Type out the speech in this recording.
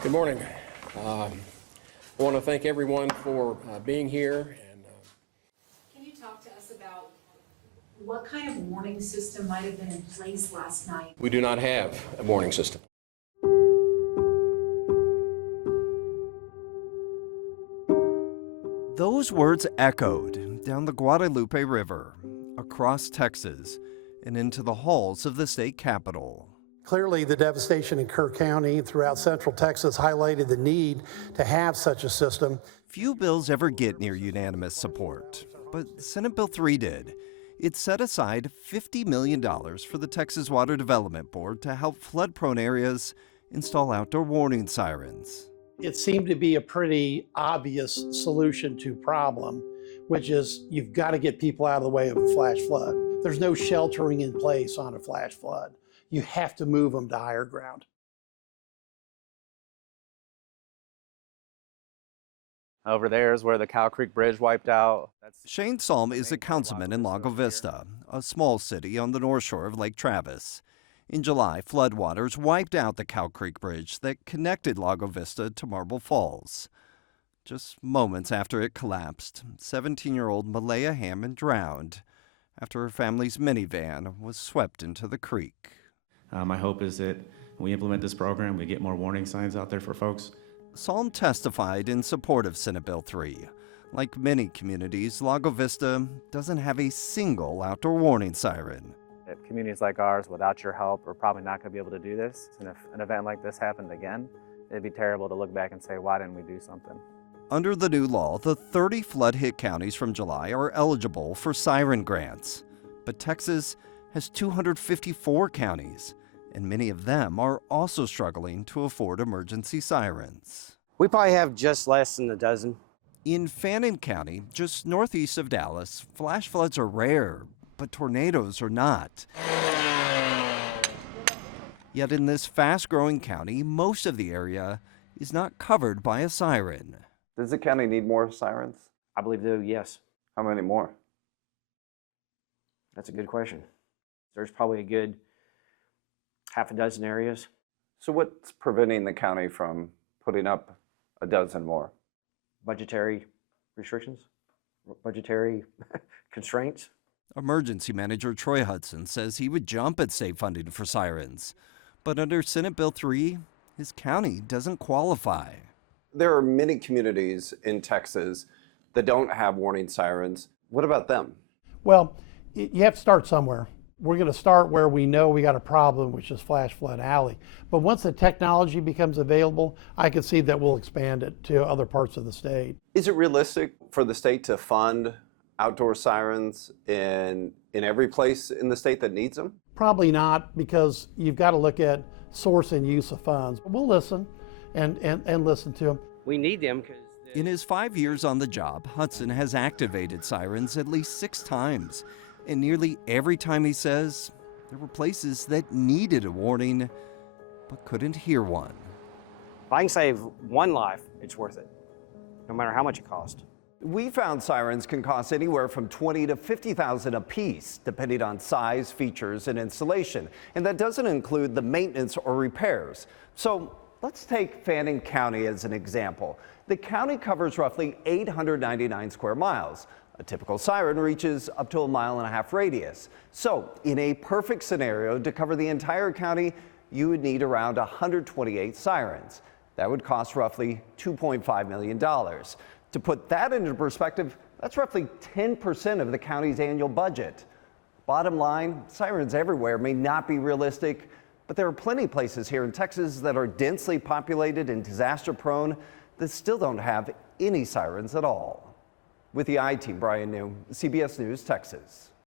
Good morning. I want to thank everyone for being here. Can you talk to us about what kind of warning system might have been in place last night? We do not have a warning system. Those words echoed down the Guadalupe River, across Texas, and into the halls of the state capitol. Clearly, the devastation in Kerr County and throughout central Texas highlighted the need to have such a system. Few bills ever get near unanimous support, but Senate Bill 3 did. It set aside $50 million for the Texas Water Development Board to help flood-prone areas install outdoor warning sirens. It seemed to be a pretty obvious solution to problem, which is you've got to get people out of the way of a flash flood. There's no sheltering in place on a flash flood. You have to move them to higher ground. Over there is where the Cow Creek Bridge wiped out. Shane Salm is a councilman in Lago Vista, a small city on the north shore of Lake Travis. In July, floodwaters wiped out the Cow Creek Bridge that connected Lago Vista to Marble Falls. Just moments after it collapsed, 17-year-old Malaya Hammond drowned after her family's minivan was swept into the creek. My hope is that when we implement this program, we get more warning signs out there for folks. Salm testified in support of Senate Bill 3. Like many communities, Lago Vista doesn't have a single outdoor warning siren. If communities like ours, without your help, are probably not going to be able to do this. And if an event like this happened again, it'd be terrible to look back and say, why didn't we do something? Under the new law, the 30 flood-hit counties from July are eligible for siren grants. But Texas has 254 counties, and many of them are also struggling to afford emergency sirens. We probably have just less than a dozen. In Fannin County, just northeast of Dallas, flash floods are rare, but tornadoes are not. Yet in this fast-growing county, most of the area is not covered by a siren. Does the county need more sirens? I believe they do, yes. How many more? That's a good question. There's probably a good half a dozen areas. So what's preventing the county from putting up a dozen more? Budgetary restrictions, budgetary constraints. Emergency Manager Troy Hudson says he would jump at state funding for sirens. But under Senate Bill 3, his county doesn't qualify. There are many communities in Texas that don't have warning sirens. What about them? Well, you have to start somewhere. We're going to start where we know we got a problem, which is Flash Flood Alley. But once the technology becomes available, I can see that we'll expand it to other parts of the state. Is it realistic for the state to fund outdoor sirens in every place in the state that needs them? Probably not, because you've got to look at source and use of funds. We'll listen and listen to them. We need them because... In his 5 years on the job, Hudson has activated sirens at least 6 times. And nearly every time, he says, there were places that needed a warning but couldn't hear one. If I can save one life, it's worth it, no matter how much it costs. We found sirens can cost anywhere from $20,000 to $50,000 a piece, depending on size, features, and installation. And that doesn't include the maintenance or repairs. So let's take Fannin County as an example. The county covers roughly 899 square miles. A typical siren reaches up to a 1.5 mile radius. So in a perfect scenario, to cover the entire county, you would need around 128 sirens. That would cost roughly $2.5 million. To put that into perspective, that's roughly 10% of the county's annual budget. Bottom line, sirens everywhere may not be realistic, but there are plenty of places here in Texas that are densely populated and disaster prone that still don't have any sirens at all. With the I-Team, Brian New, CBS News, Texas.